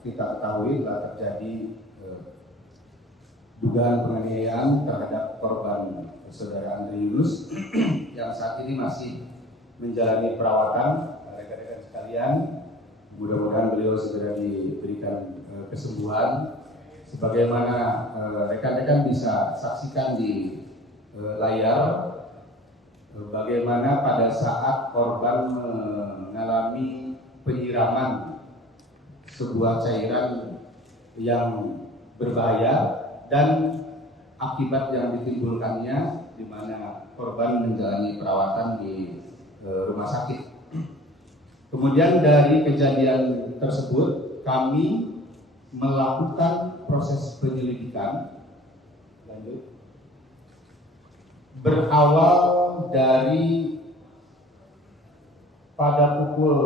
kita ketahui telah terjadi dugaan penganiayaan terhadap korban saudara Andri Yunus yang saat ini masih menjalani perawatan. Rekan-rekan sekalian, mudah-mudahan beliau segera diberikan kesembuhan. Sebagaimana rekan-rekan bisa saksikan di layar, bagaimana pada saat korban mengalami penyiraman sebuah cairan yang berbahaya dan akibat yang ditimbulkannya, di mana korban menjalani perawatan di rumah sakit. Kemudian dari kejadian tersebut kami melakukan proses penyelidikan lanjut, berawal dari pada pukul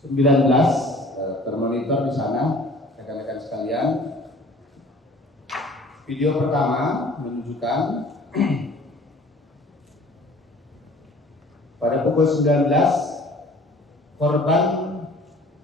19, termonitor di sana rekan-rekan sekalian. Video pertama menunjukkan pada pukul 19 korban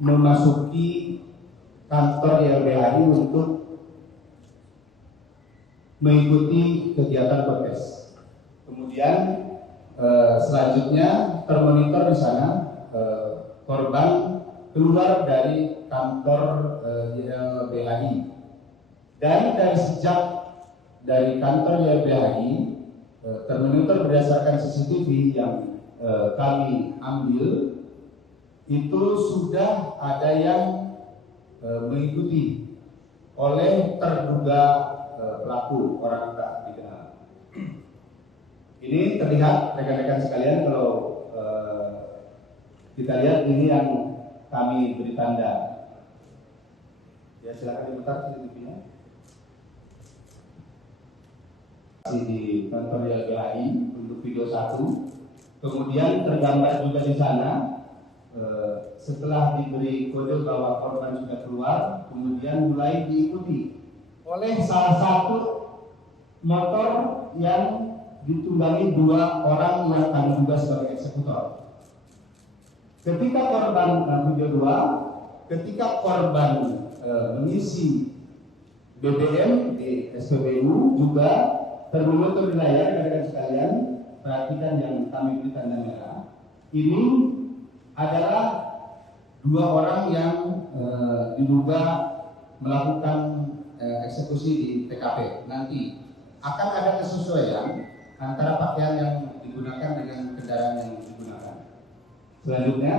memasuki kantor YLBHI untuk mengikuti kegiatan protes. Kemudian selanjutnya termonitor di sana korban keluar dari kantor YLBHI, dan dari sejak dari kantor YLBHI termonitor berdasarkan CCTV yang kami ambil itu sudah ada yang mengikuti oleh terduga pelaku orang tak dikenal. Ini terlihat rekan-rekan sekalian, kalau kita lihat ini yang kami beri tanda. Ya, silakan diputar CCTV-nya. Di kantor YLBHI untuk video 1. Kemudian tergambar juga di sana setelah diberi kode bahwa korban sudah keluar, kemudian mulai diikuti oleh salah satu motor yang ditunggangi 2 orang yang kami juga sebagai eksekutor. Ketika korban video 2, ketika korban mengisi BBM di SPBU, juga termonitor di layar rekan-rekan sekalian. Perhatikan yang kami beri tanda merah. Ini adalah 2 orang yang diduga melakukan eksekusi di TKP. Nanti akan ada kesesuaian antara pakaian yang digunakan dengan kendaraan yang digunakan. Selanjutnya,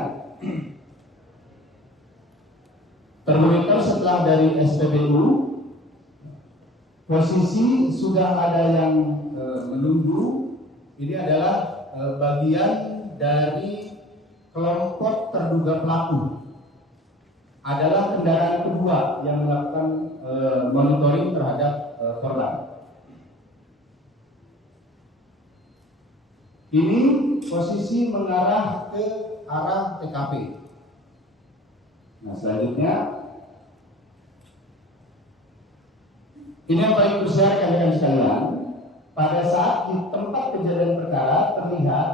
termonitor setelah dari SPBU, posisi sudah ada yang menunggu. Ini adalah bagian dari kelompok terduga pelaku. Adalah kendaraan kedua yang melakukan monitoring terhadap korban. Ini posisi mengarah ke arah TKP. Nah, selanjutnya ini yang paling besar rekan-rekan sekalian. Pada saat di tempat kejadian perkara terlihat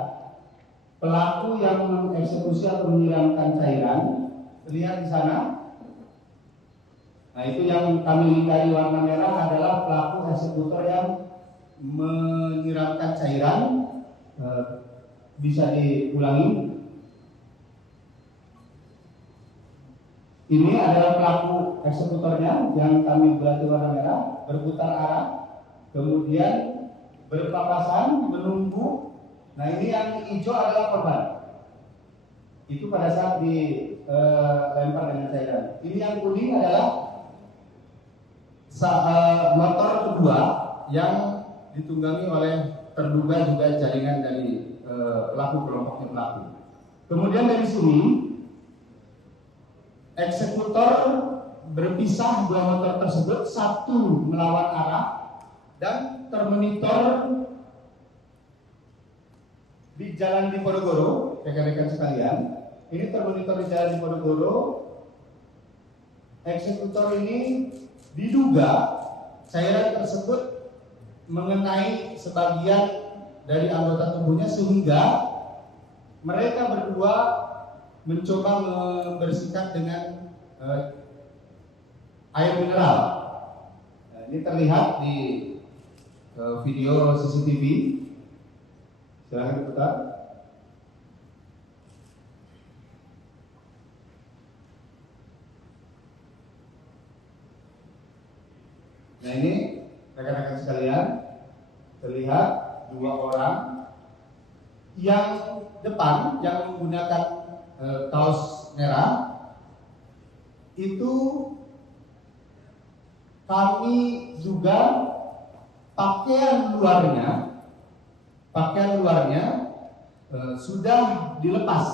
pelaku yang mengeksekusi atau menyiramkan cairan, terlihat di sana. Nah, itu yang kami lingkari warna merah adalah pelaku eksekutor yang menyiramkan cairan. Bisa diulangi. Ini adalah pelaku eksekutornya yang kami berarti warna merah, berputar arah, kemudian berpapasan menunggu. Nah, ini yang hijau adalah korban. Itu pada saat dilempar dengan cairan. Ini yang kuning adalah motor kedua yang ditunggangi oleh terduga juga jaringan dari kelompoknya pelaku. Kemudian dari sini eksekutor berpisah 2 motor tersebut, satu melawan arah, dan termonitor di Jalan Diponegoro, rekan-rekan sekalian. Ini termonitor di Jalan Diponegoro. Eksekutor ini diduga cairan tersebut mengenai sebagian dari anggota tubuhnya, sehingga mereka berdua mencoba membersihkan dengan air mineral. Nah, ini terlihat di video CCTV. Silahkan putar. Nah, ini rekan-rekan sekalian, terlihat dua orang yang depan yang menggunakan kaos merah itu kami juga pakaian luarnya sudah dilepas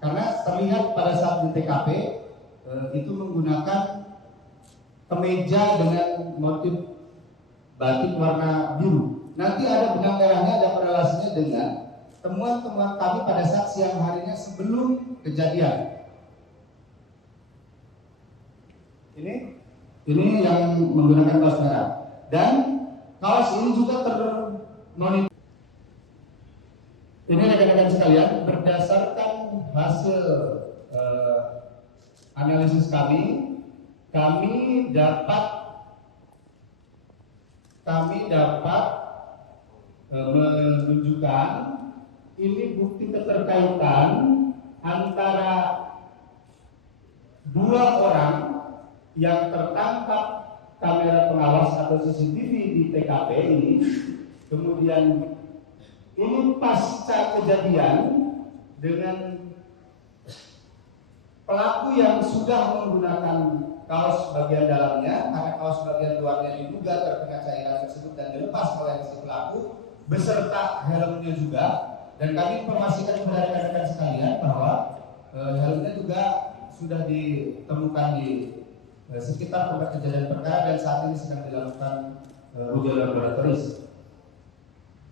karena terlihat pada saat di TKP itu menggunakan kemeja dengan motif batik warna biru. Nanti ada benang merahnya, ada korelasinya dengan temuan-temuan kami pada saat siang harinya sebelum kejadian. Ini yang menggunakan kaos merah dan kaos ini juga termonitor. Ini rekan-rekan sekalian, berdasarkan hasil analisis kami dapat menunjukkan ini bukti keterkaitan antara dua orang yang tertangkap kamera pengawas atau CCTV di TKP ini. Kemudian ini pasca kejadian dengan pelaku yang sudah menggunakan kaos bagian dalamnya, karena kaos bagian luarnya diduga terkena cairan tersebut dan dilepas oleh si pelaku beserta helmnya juga. Dan kami informasikan kepada rekan-rekan sekalian bahwa helmnya juga sudah ditemukan di sekitar tempat kejadian perkara dan saat ini sedang dilakukan uji laboratoris.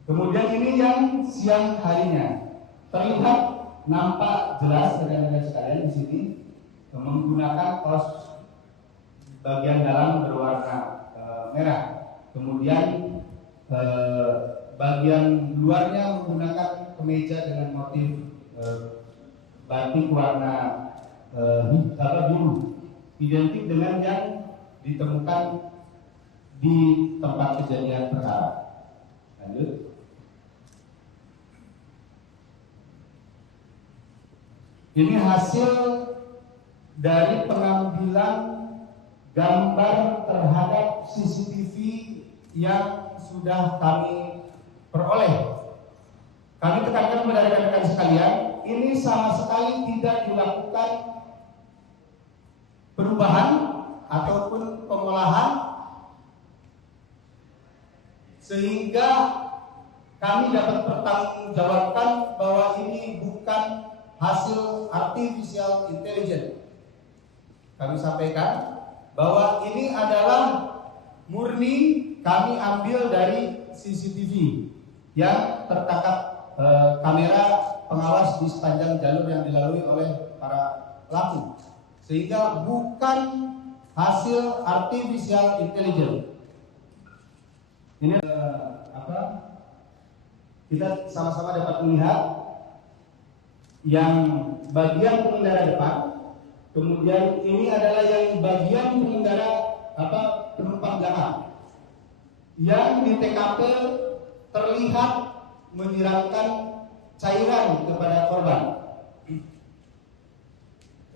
Kemudian ini yang siang harinya terlihat nampak jelas rekan-rekan sekalian di sini menggunakan kaos bagian dalam berwarna merah. Kemudian bagian luarnya menggunakan kemeja dengan motif batik warna biru, identik dengan yang ditemukan di tempat kejadian perkara. Lanjut. Ini hasil dari pengambilan gambar terhadap CCTV yang sudah kami peroleh. Kami tekankan kepada rekan-rekan sekalian, ini sama sekali tidak dilakukan perubahan ataupun pengolahan sehingga kami dapat bertanggungjawabkan bahwa ini bukan hasil artificial intelligence. Kami sampaikan bahwa ini adalah murni kami ambil dari CCTV yang tertangkap kamera pengawas di sepanjang jalur yang dilalui oleh para pelaku, sehingga bukan hasil artificial intelligence. Ini kita sama-sama dapat melihat yang bagian pengendara depan, kemudian ini adalah yang bagian pengendara penumpang belakang yang di TKP terlihat menyiramkan cairan kepada korban.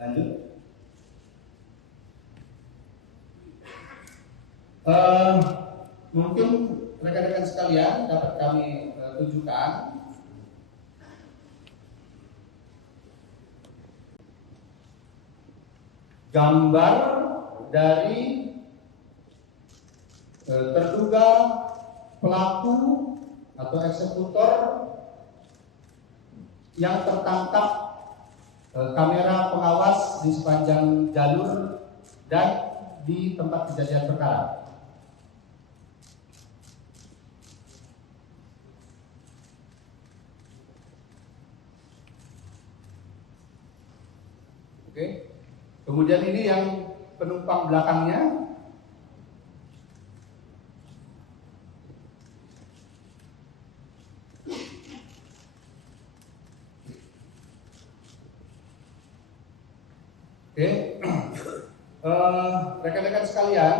Lanjut. Mungkin rekan-rekan sekalian dapat kami tunjukkan gambar dari terduga pelaku atau eksekutor yang tertangkap kamera pengawas di sepanjang jalur dan di tempat kejadian perkara. Oke. Kemudian ini yang penumpang belakangnya. Oke, rekan-rekan sekalian,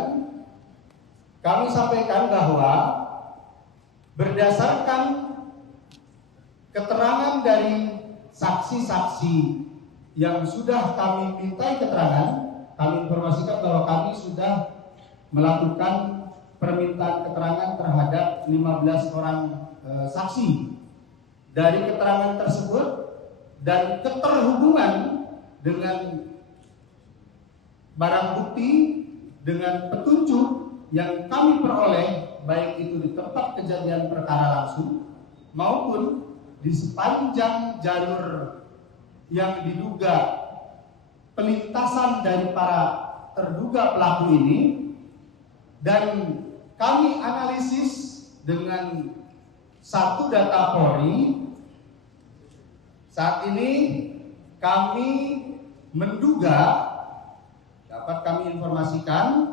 kami sampaikan bahwa berdasarkan keterangan dari saksi-saksi yang sudah kami mintai keterangan, kami informasikan bahwa kami sudah melakukan permintaan keterangan terhadap 15 orang saksi. Dari keterangan tersebut dan keterhubungan dengan barang bukti, dengan petunjuk yang kami peroleh, baik itu di tempat kejadian perkara langsung maupun di sepanjang jalur yang diduga pelintasan dari para terduga pelaku ini, dan kami analisis dengan satu data Polri. Saat ini kami menduga, dapat kami informasikan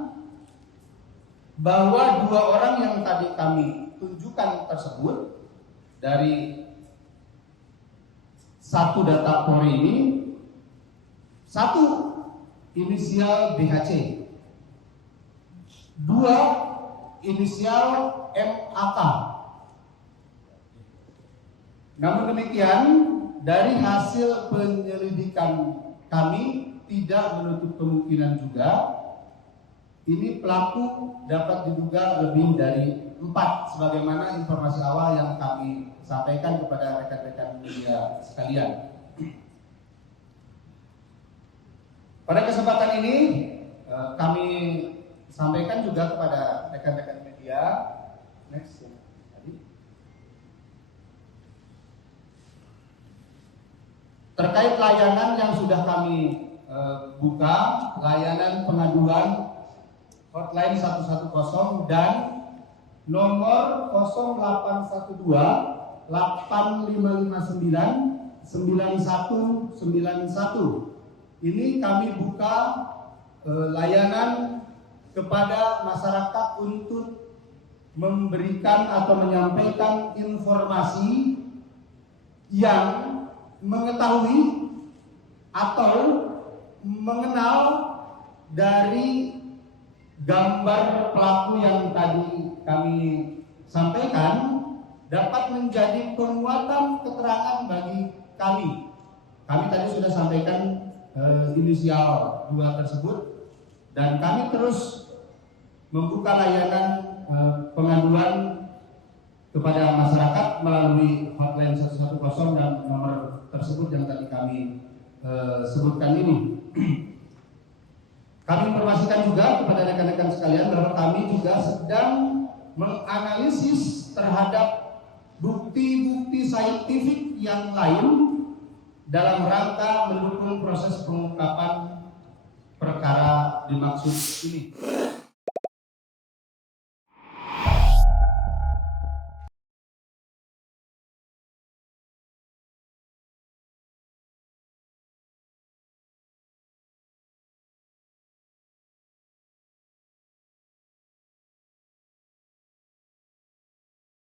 bahwa 2 orang yang tadi kami tunjukkan tersebut dari satu data Polri ini, satu inisial BHC, 2 inisial MAK. Namun demikian, dari hasil penyelidikan kami tidak menutup kemungkinan juga ini pelaku dapat diduga lebih dari 4, sebagaimana informasi awal yang kami sampaikan kepada rekan-rekan media sekalian. Pada kesempatan ini kami sampaikan juga kepada rekan-rekan media. Next. Terkait layanan yang sudah kami buka, layanan pengaduan hotline 110 dan nomor 0812 8559 9191. Ini kami buka layanan kepada masyarakat untuk memberikan atau menyampaikan informasi yang mengetahui atau mengenal dari gambar pelaku yang tadi kami sampaikan, dapat menjadi penguatan keterangan bagi kami. Kami tadi sudah sampaikan inisial 2 tersebut, dan kami terus membuka layanan pengaduan kepada masyarakat melalui hotline 110 dan nomor tersebut yang tadi kami sebutkan ini. Kami informasikan juga kepada rekan-rekan sekalian bahwa kami juga sedang menganalisis terhadap bukti-bukti saintifik yang lain dalam rangka mendukung proses pengungkapan perkara dimaksud ini.